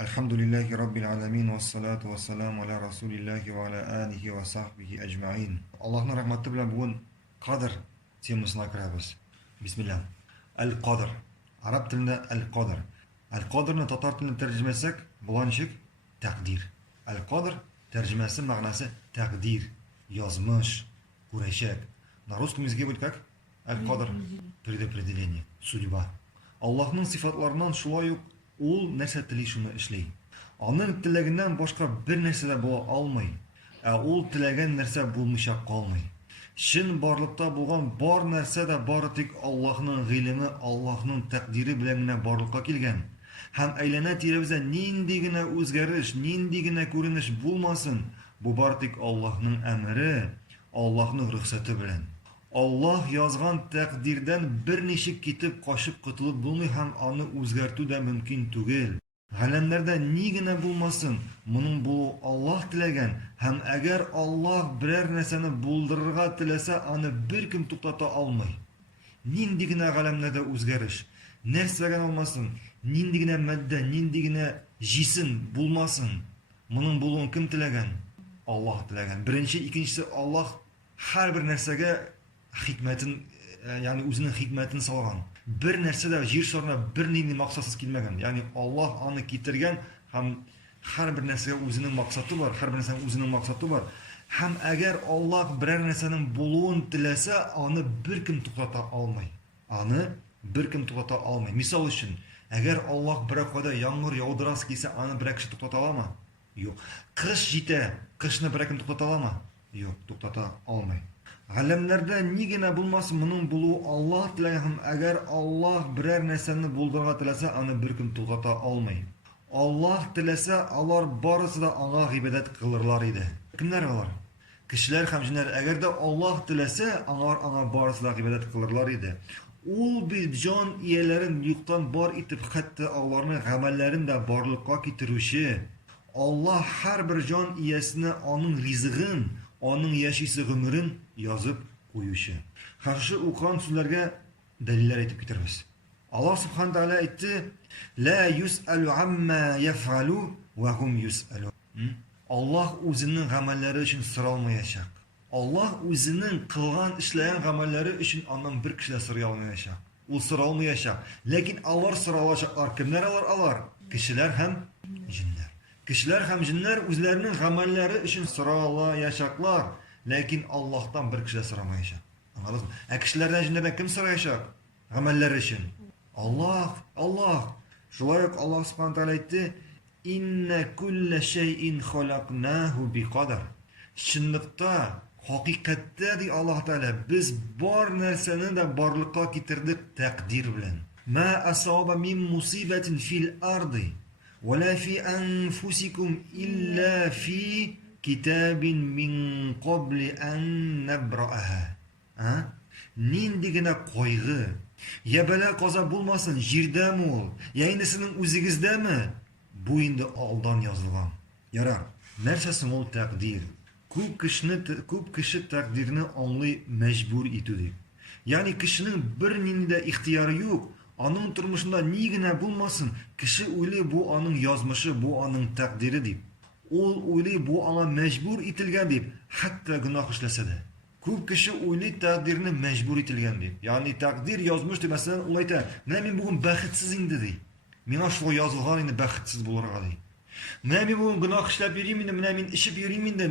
Elhamdülillahi Rabbil alemin ve salatu ve selamu ala Resulillahi ve ala alihi ve sahbihi ecma'in. Allah'ın rahmeti bilen bugün Kadir temasına kiramiz. Bismillah. El-Kadir. Arap tilinde El-Kadir. El-Kadir'ni Tatar tilinde tercüme etsek bulanışık takdir. El-Kadir tercümesi manası takdir, yazmış, kureşek. На русском языке будет как? El-Kadir. Предопределение, судьба. Allah'ın sıfatlarından şulay ук ул нәрсә тели шуны эшләй. Аның теләгеннән башка бер нәрсә дә була алмый. Ә ул теләгән нәрсә булмыйча калмый. Шин барлыкта булган бар нәрсә дә бары тик Аллаһның гыйлеме, Аллаһның тәкъдире белән генә барлыкка килгән. Һәм әйләнә тирәбездә нинди генә үзгәреш, нинди генә күренеш булмасын, бу бары тик Аллаһның әмере, Аллаһның рөхсәте белән. Аллаһ язган тәкъдирдән бер ничек китеп качып кутылып булмый һәм аны үзгәртү дә мөмкин түгел. Галәмнәрдә ни генә булмасын, моның булу Аллаһ теләгән һәм әгәр Аллаһ берәр нәрсәне булдырырга теләсә, аны беркем туктата алмый. Нинди генә галәмнәрдә үзгәреш, нәрсәгә булмасын, нинди генә матдә, нинди генә җисем булмасын, моның булуын кем теләгән? Аллаһ теләгән. Беренче, икенчесе, Аллаһ һәрбер нәрсәгә хикмәтен, ягъни үзенең хикмәтен салган. Бер нәрсә дә җир шарына бернинди максатсыз килмәгән. Ягъни Аллаһ аны китергән һәм һәрбер нәрсәгә үзенең максаты бар, һәрбер нәрсәнең үзенең максаты бар. Һәм әгәр Аллаһ берәр нәрсәнең булуын теләсә, аны беркем туктата алмый. Аны беркем туктата алмый. Мисал өчен, әгәр Аллаһ берәр кайда яңгыр яудырасы килсә, аны берәр кеше туктата аламы? Юк. Кыш җитә, кышны беркем туктата аламы? Юк, туктата алмый. Галәмнәрдә ни генә булмасын, моның булуы Аллаһ теләгән һәм әгәр Аллаһ берәр нәрсәне булдырырга теләсә, аны беркем туктата алмый. Аллаһ теләсә, алар барысы да аңа гыйбадәт кылырлар иде. Кемнәр алар? Кешеләр һәм җиннәр. Әгәр дә Аллаһ теләсә, аңа барысы да гыйбадәт кылырлар иде. Ул бит җан ияләрен юктан бар итеп, хәтта аларның гамәлләрен дә барлыкка китерүче. Аллаһ һәрбер җан иясенә аның ризыгын, аның яшисе гомерен язып куючы. Хәши укыган сүзләргә дәлилләр әйтеп китербез. Аллаһ субханәһу тәгалә әйтте: "Ла юсъалу амма яф'алу ва хум юсъалун." Аллаһ үзенең гамәлләре өчен соралмаячак. Аллаһ үзенең кылган эшләгән гамәлләре өчен аннан бер кеше дә сорый алмаячак. Ул соралмаячак. Ләкин алар соралачаклар. Кемнәр алар? Кешеләр һәм җиннәр. Кешеләр һәм җиннәр үзләренең гамәлләре өчен соралаячаклар. Ләкин Аллаһтан бер кеше дә сорамаячак. Аңладыңызмы? Ә кешеләрдән җиннәрдән кем сораячак? Гамәлләре өчен. Аллаһ. Шулай ук Аллаһ субханәһу тәгалә әйтте: "Инна кулла шайин халакнаху биқадар." Чынлыкта, хакыйкатьтә ди Аллаһ Тәгалә, без бар нәрсәне дә барлыкка китердек тәкъдир белән. Ма асаба мин мусибатин фил арди ولا في أنفسكم إلا في كتاب من قبل أن نبرأها. Нинди генә кайгы, я бәла каза булмасын, җирдәме ул, я инде сезнең үзегездәме? Бу инде алдан язылган. Ярар, нәрсә соң ул тәкъдир? Күп кеше тәкъдирне аңлый мәҗбүр итү дип. Ягъни кешенең бер нинди дә ихтыяры юк. Аның тормышында ни генә булмасын, кеше уйлый бу аның язмышы, бу аның тәкъдире дип. Ул уйлый бу аңа мәҗбүр ителгән дип, хәтта гөнаһ эшләсә дә. Күп кеше уйлый тәкъдирне мәҗбүр ителгән дип. Ягъни тәкъдир язмыш дип, мәсәлән, ул әйтә: "Менә мин бүген бәхетсез инде" ди. "Миңа шулай язылган инде бәхетсез булырга" ди. "Менә мин бүген гөнаһ эшләп йөрим инде, менә мин эчеп йөрим инде,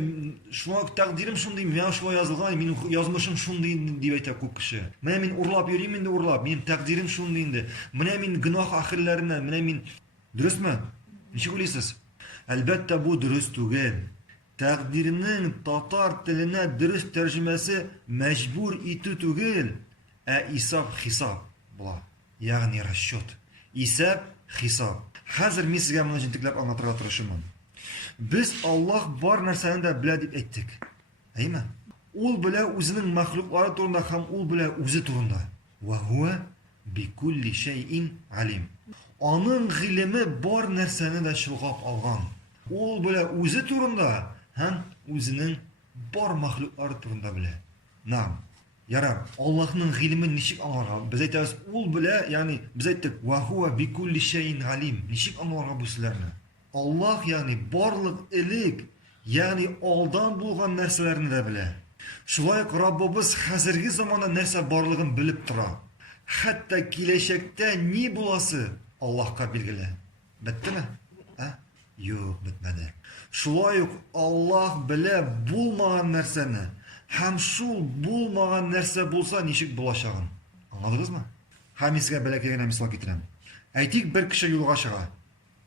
шулай тәкъдирем шундый, миңа шулай язылган, минем язмышым шундый инде" дип әйтә күп кеше. "Менә мин урлап йөрим инде, минем тәкъдирем шундый инде. Менә мин гөнаһ ахирләренә, менә мин..." Дөресме? Ничек уйлыйсыз? Әлбәттә, бу дөрес түгел. Тәкъдирнең татар теленә дөрес тәрҗемәсе мәҗбүр итү түгел, ә исап-хисап була. Ягъни расчет. Исап-хисап. Хәзер мин сезгә моны җентекләп аңлатырга тырышырмын. Без Аллаһ бар нәрсәне дә белә дип әйттек. Әйме? Ул белә үзенең мәхлуклары турында һәм ул белә үзе турында. Ва хуа бикулли шайин алим. Аның гыйлеме бар нәрсәне дә чолгап алган. Ул белә үзе турында һәм үзенең бар мәхлуклары турында белә. Нам. Ярар, Аллаһның гыйлемен ничек аңларга? Без әйтәбез, ул белә, ягъни без әйттек: "Ва хуа бикулли шайин алим." Ничек аңларга бу сүзләрне? Аллах, ягъни барлык элек, ягъни алдан булган нәрсәләрне дә белә. Шулай ук Раббыбыз хәзерге заманда нәрсә барлыгын белеп тора. Хәтта киләчәктә ни буласы Аллаһка билгеле. Беттеме? Юк, бетмәде. Шулай ук Аллаһ белә булмаган нәрсәне, һәм шул булмаган нәрсә булса ничек булачагын. Аңладыгызмы? Һәм сезгә бәләкәй генә мисал китерәм. Әйтик, бер кеше юлга чыга.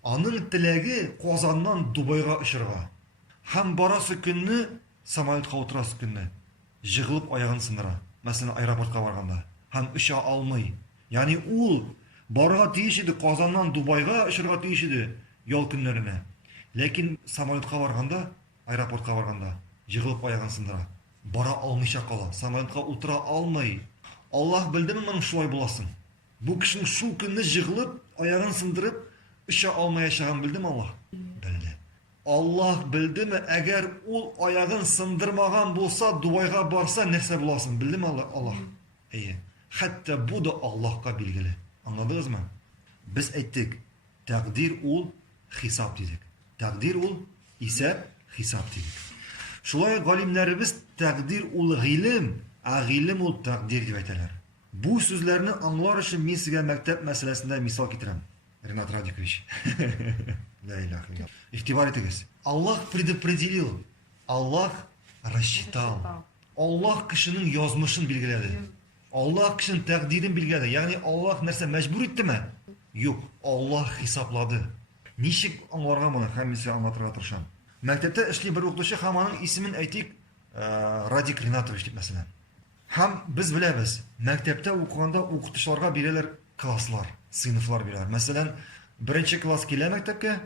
Аның теләге Казаннан Дубайга очырга. Һәм барасы көнне самолетка утырасы көнне җыгылып аягын сындыра. Мәсәлән, аэропортка барганда. Һәм оча алмый. Ягъни ул барырга тиеш иде, Казаннан Дубайга очырга тиеш иде ял көннәренә. Ләкин самолетка барганда, аэропортка барганда җыгылып аягын сындыра. Бара алмыйча кала. Самолетка утыра алмый. Аллаһ белдеме моның шулай буласын? Бу кешенең шул көнне җыгылып аягын сындырып оча алмаячагын белдеме Аллаһ? Белде. Аллаһ белдеме, әгәр ул аягын сындырмаган булса, Дубайга барса, нәрсә буласын? Белдеме Аллаһ? Әйе. Хәтта бу да Аллаһка билгеле. Аңладыгызмы? Без әйттек, тәкъдир ул хисап дидек. Тәкъдир ул исәп, хисап дидек. Шулай галимнәребез тәкъдир ул гыйлем, гыйлем ул тәкъдир дип әйтәләр. Бу сүзләрне аңлар өчен мин сезгә мәктәп мәсьәләсендә мисал китерәм. Ренат Радикович. Ла илаха илlallah. Игътибар итегез. Аллаһ предопределил. Аллаһ рассчитал. Аллаһ кешенең язмышын билгеләде. Аллаһ кешенең тәкъдирен билгеләде. Ягъни Аллаһ нәрсә мәҗбүр иттеме? Юк, Аллаһ хисаплады. Ничек аңларга моны? Һәм мин аңлатырга тырышам. Мәктәптә эшли бер укытучы һәм аның исемен әйтик, Радик Ринатович дип мәсәлән. Һәм без беләбез, мәктәптә укыганда укытучыларга бирәләр класслар, сыйныфлар бирәләр. Мәсәлән, беренче класс килә мәктәпкә,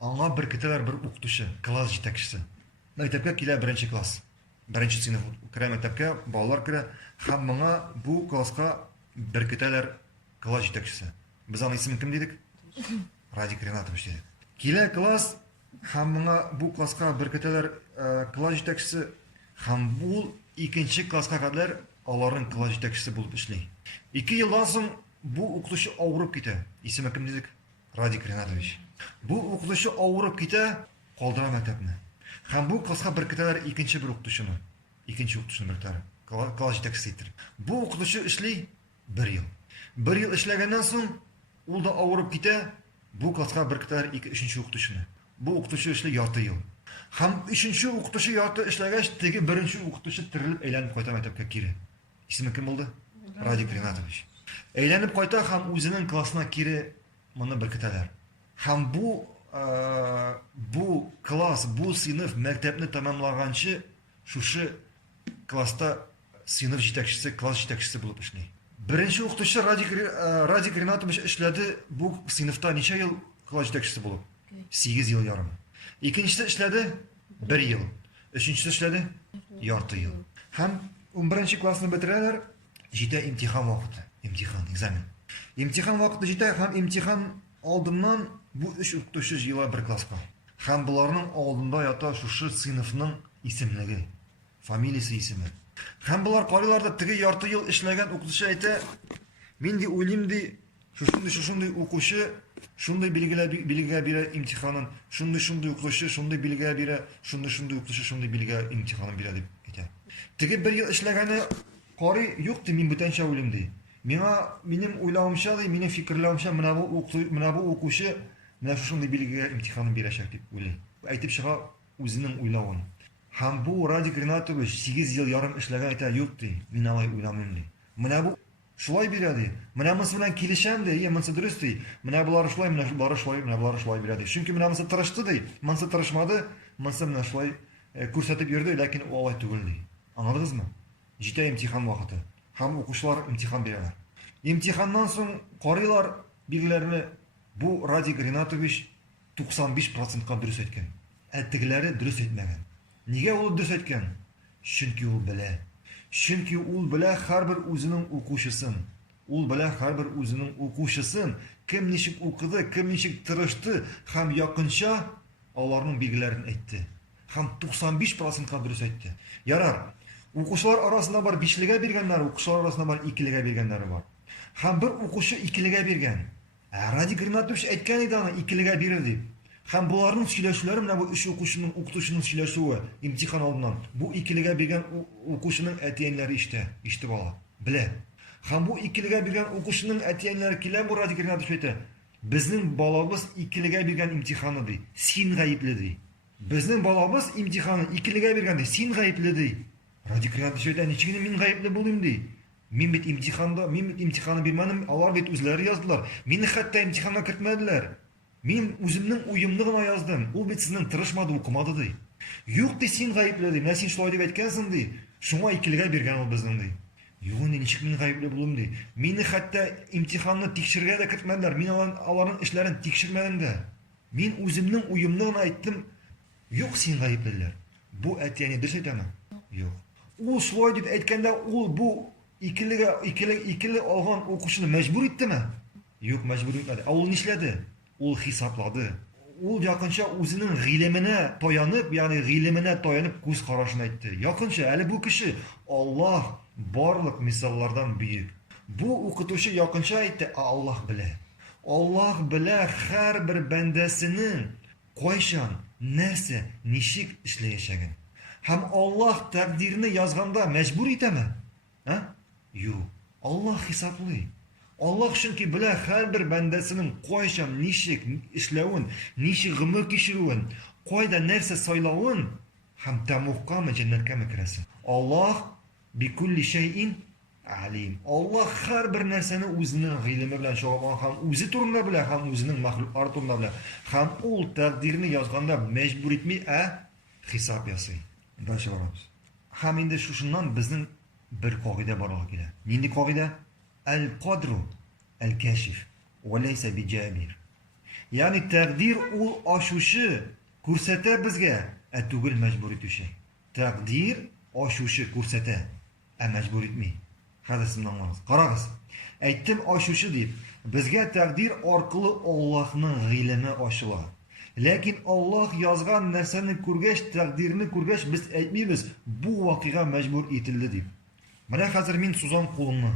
аңа беркетәләр бер укытучы, класс җитәкчесе. Мәктәпкә килә беренче класс, беренче сыйныф керә мәктәпкә, балалар керә, һәм моңа бу класска беркетәләр класс җитәкчесе. Без аның исемен кем дидек? Радик Ринатович дидек. Килә класс, һәм моңа бу класска беркетәләр класс җитәкчесе, һәм бу икенче класска кадәр аларның класс җитәкчесе булып эшли. 2 елдан соң бу укытучы авырып китә. Исеме кем дидек? Радик Ринатович. Бу укытучы авырып китә, калдыра мәктәпне. Һәм бу класска беркетәләр икенче бер укытучыны. Икенче укытучыны беркетәләр. Класс җитәкчесе итер. Бу укытучы эшли 1 ел. 1 ел эшләгәннән соң ул да авырып китә, бу класска беркетәләр икенче укытучыны. Бу укытучы эшли ярты ел. Һәм өченче укытучы ярты эшләгәч, теге беренче укытучы терелеп әйләнеп кайта мәктәпкә кире. Исеме кем булды? Радик Ринатович. Әйләнеп кайта һәм үзенең классына кире моны беркетәләр. Һәм бу класс, бу сыйныф мәктәпне тәмамлаганчы шушы класста сыйныф җитәкчесе, класс җитәкчесе булып эшли. Беренче укытучы Радик Ринатович эшләде бу сыйныфта ничә ел класс җитәкчесе булып? 8 ел ярым. Икенчесе эшләде 1 ел. Өченчесе эшләде ярты ел. Һәм 11нче классны бетерәләр, җитә имтихан вакыты, имтихан, экзамен. Имтихан вакыты җитә һәм имтихан алдыннан бу 3 укытучы җыела бер класска. Һәм буларның алдында ята шушы сыйныфның исемлеге, фамилиясе исеме. Һәм булар карыйлар да теге ярты ел эшләгән укытучы әйтә, мин ди уйлыйм ди, шундый укучы шундый билгегә бирә имтиханын, шундый укучы шундый билгегә бирә, шундый укучы шундый билгегә имтиханын бирә дип әйтә. Теге 1 ел эшләгәне карый юк ди, мин бүтәнчә уйлыйм ди. Минем уйлавымча ди, минем фикерләвемчә менә бу укучы менә шундый билгегә имтиханын бирәчәк дип уйлый. Әйтеп чыга үзенең уйлавын. Һәм бу Радик Ринатович 8 ел ярым эшләгән әйтә, юк ди, мин алай уйламыйм ди. Менә бу шулай бирә ди. Менә монысы белән килешәм ди, монысы дөрес ди. Менә булары шулай, менә булары шулай бирә ди. Чөнки менә монысы тырышты ди, монысы тырышмады, монысы менә шулай күрсәтеп йөрде, ләкин ул алай түгел ди. Аңладыгызмы? Җитә имтихан вакыты. Һәм укучылар имтихан бирәләр. Имтиханнан соң карыйлар билгеләрне, бу Радик Ринатович 95%-ка дөрес әйткән. Тегеләре дөрес әйтмәгән. Нигә ул дөрес әйткән? Чөнки ул белә. Чөнки ул белә һәрбер үзенең укучысын. Ул белә һәрбер үзенең укучысын, кем ничек укыды, кем ничек тырышты, һәм якынча аларның билгеләрен әйтте. Һәм 95%-ка дөрес әйтте. Ярар. Укучылар арасында бар 5-легә биргәннәр, укучылар арасында бар 2-легә биргәннәр бар. Һәм бер укучы 2-легә биргән. Радик Ринатович әйткән иде аны 2-легә бирер дип. Һәм буларның сөйләшүләре менә бу үч укучының, укытучының сөйләшүе имтихан алдыннан. Бу икелегә биргән укучының әтиәннәре ишетеп ала, белә. Һәм бу икелегә биргән укучының әтиәннәре килә бу радикерга дип әйтә. Безнең балабыз икелегә биргән имтиханы ди. Син гаепле ди. Безнең балабыз имтиханы икелегә биргән ди. Син гаепле ди. Радикерга дип әйтә, ничек мин гаепле булыйм ди. Мин бит имтиханы бирмәдем, алар бит үзләре яздылар. Мине хәтта имтиханга кертмәделәр. Мин үземнең уемны гына яздым. Ул бит сезнең тырышмады, укымады ди. Юк ди, син гаепле ди. Менә син шулай дип әйткәнсең ди. Шуңа икелегә биргән ул безнең ди. Юк, ничек мин гаепле булыйм ди. Мине хәтта имтиханны тикшергә дә кертмәделәр. Мин аларның эшләрен тикшермәдем дә. Мин үземнең уемны гына әйттем. Юк, син гаеплеләр. Бу әтиәне дөрес әйтәме? Юк. Ул шулай дип әйткәндә ул бу икеле алган укучыны мәҗбүр иттеме? Юк, мәҗбүр итмәде. Ул нишләде? Ул хисаплады. Ул якынча үзенең гыйлеменә таянып, ягъни гыйлеменә таянып күз карашын әйтте. Якынча әле бу кеше Аллаһ барлык мисаллардан бөек. Бу укытучы якынча әйтте, Аллаһ белә. Аллаһ белә һәрбер бәндәсенең кайчан, нәрсә, ничек эшләячәген. Һәм Аллаһ тәкъдирне язганда мәҗбүр итәме? Юк. Аллаһ хисаплый. Аллаһ чөнки белә һәрбер бәндәсенең кайчан, ничек эшләвен, ничек гомер кичерүен, кайда нәрсә сайлавын һәм тәмуфкамы җәннәткәме керәсен. Аллаһ бикулли шәйин алим. Аллаһ һәрбер нәрсәне үзенең гыйлеме белән чагылган һәм үзе турында белә, һәм үзенең мәхлуклары турында белә. Һәм ул тәкъдирне язганда мәҗбүр итми, хисап ясый. Дальше барабыз. Һәм инде шушыннан безнең бер кагыйдә барлыгы килә. Нинди кагыйдә? Al-Qadru al-Kashif وَلَيْسَ بِجَابِرٍ. Yani təqdir ul aşuşu күрсәтә безгә, түгел мәҗбүр итүче. Təqdir aşuşu күрсәтә, мәҗбүр итми. Хәзер аңлагыз. Карагыз. Әйттем aşuşu дип. Безгә тәqdir аркылы Аллаһның гыйлеме ачыла. Ләкин Аллаһ язган нәрсәне күргәч, тәqdirне күргәч, без әйтмибез, бу вакыйга мәҗбүр итилде дип. Менә хәзер мин сузам кулымны.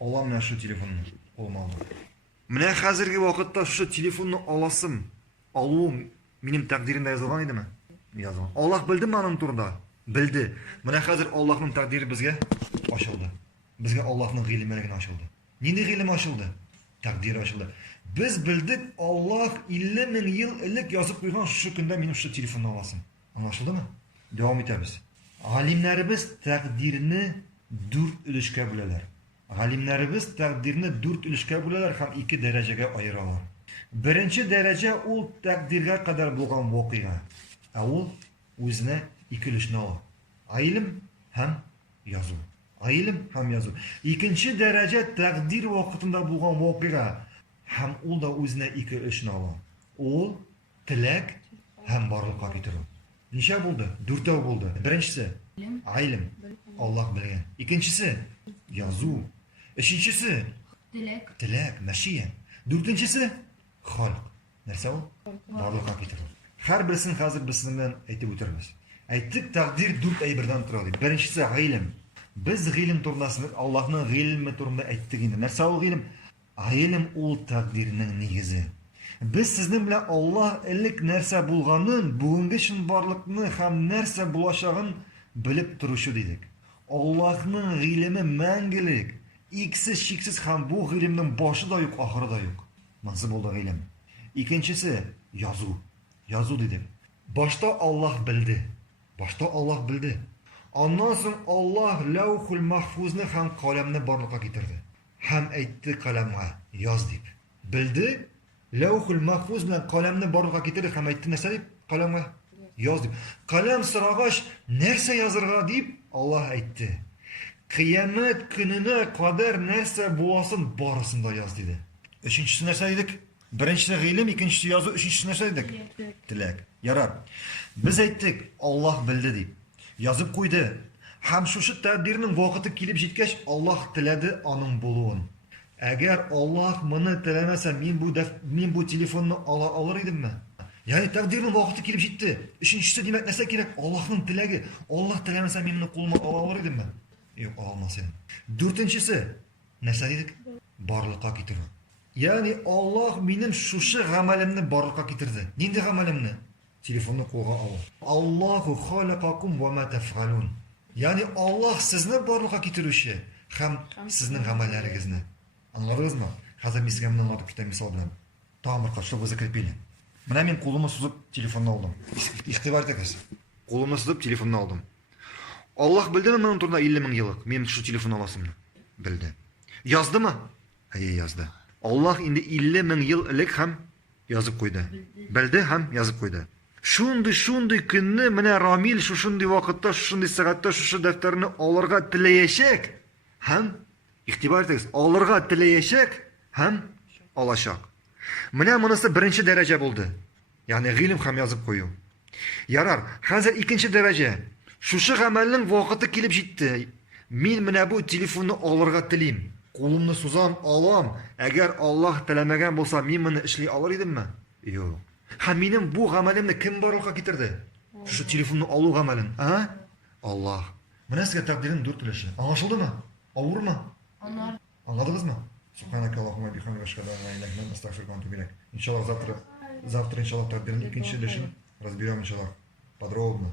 Алам менә шу телефонны кулыма алдым. Менә хәзерге вакытта шу телефонны аласым, алуым минем тәкъдиримдә язылган идеме? Язылган. Аллаһ белдеме аның турында? Белде. Менә хәзер Аллаһның тәкъдире безгә ачылды. Безгә Аллаһның гыйлеме ачылды. Нинди гыйлем ачылды? Тәкъдир ачылды. Без билдек, Аллаһ 50 мең ел элек язып куйган шу көндә минем шу телефонны аласым. Аңлашылдымы? Дәвам итәбез. Галимнәребез тәкъдирне 4 өлешкә бүләләр. Галимнәребез тәкъдирне 4 өлешкә бүләләр һәм 2 дәрәҗәгә аералар. Беренче дәрәҗә ул тәкъдиргә кадәр булган вакыйга. Ул үзенә 2 өлешне ала. Гыйлем һәм язу. Гыйлем һәм язу. Икенче дәрәҗә тәкъдир вакытында булган вакыйга һәм ул да үзенә 2 өлешне ала. Ул теләк һәм барлыкка китерү. Ничә булды? 4 булды. Беренчесе гыйлем, Аллаһ белгән. Икенчесе язу. Өченчесе теләк, мәшия. Дүртенчесе халк. Нәрсә ул? Барлыкка китерү. Һәрберсен хәзер без сезнең әйтеп үтербез. Әйттек, тәкъдир 4 әйбердән тора дип. Беренчесе гыйлем. Без гыйлем турында, Аллаһның гыйлеме турында әйттек инде. Нәрсә ул гыйлем? Гыйлем ул тәкъдирнең нигезе. Без сезнең белән Аллаһ элек нәрсә булганын, бүгенге чынбарлыкны һәм нәрсә булачагын белеп торучы дидек. Аллаһның гыйлеме мәңгелек, иксез чиксез һәм бу гыйлемнең башы да юк, ахыры да юк. Монсы булды гыйлем. Икенчесе язу. Язу дидек. Башта Аллаһ белде. Аннан соң Аллаһ Лаухул Махфузны һәм каләмне барлыкка китерде. Һәм әйтте каләмгә яз дип. Белде? Лаухул Махфуз белән каләмне барлыкка китерде һәм әйтте нәрсә дип? Каләмгә яз дип. Каләм сорагач, нәрсә язырга дип Аллаһ әйтте. Кыямәт көненә кадәр нәрсә буласын барысын да яз диде. Өченчесе нәрсә дидек? Беренчесе гыйлем, икенчесе язу, өченчесе нәрсә дидек? Теләк. Ярар. Без әйттек, Аллаһ белде дип. Язып куйды. Һәм шушы тәкъдирнең вакыты килеп җиткәч, Аллаһ теләде аның булуын. Әгәр Аллаһ моны теләмәсә, мин бу телефонны ала алыр идемме? Ягъни тәкъдирнең вакыты килеп җитте. Өченчесе димәк нәрсә кирәк? Аллаһның теләге. Аллаһ теләмәсә, мин моны кулыма ала алыр идемме? Юк, алмас идем. Дүртенчесе нәрсә дидек? Барлыкка китерү. Yani Allah benim şuшы гамәлемне барлыкка китерде. Нинди гамәлемне? Телефонны кулга алу. Аллаху халакакум ва ма тафгалун. Yani Allah сезне барлыкка китерүче һәм сезнең гамәлләрегезне. Аңладыгызмы? Хәзер мин сезгә моны аңлатып китәм мисал белән. Тамырка, чтобы вы закрепили. Менә мин кулымны сузып телефонны алдым. Игътибар итегез. Кулымны сузып телефонны алдым. Аллах белдеме моның турында 50 мең еллык? Мен шу телефон аласымны. Белде. Яздымы? Әйе, язды. Аллах инде 50 мең ел элек һәм язып куйды. Белде һәм язып куйды. Шундый көнне менә Рамил шундый вакытта, шундый сәгатьтә шушы дәфтәрне алырга теләячәк һәм игътибар итегез, алырга теләячәк һәм алачак. Менә монысы беренче дәрәҗә булды. Ягъни гыйлем һәм язып кую. Ярар, хәзер икенче дәрәҗә. Шушы гамәлнең вакыты килеп җитте. Мин менә бу телефонны алырга телим. Кулымны сузам, алам. Әгәр Аллах теләмәгән булса, мин моны эшли алыр идемме? Юк. Һәм минем бу гамәлемне кем барлыкка китерде? Шушы телефонны алу гамәлен, а? Аллах. Менә сезгә тәкъдирем 4 өлеше. Аңлашылдымы? Авырмы? Аңладыгызмы? Субханака Аллаһумма бихамдика ашһаду ан ла илаха илля анта астагфирука ва атубу илейк. Иншаллах завтра иншаллах тәкъдирен икенче өлешен разберем иншаллах подробно.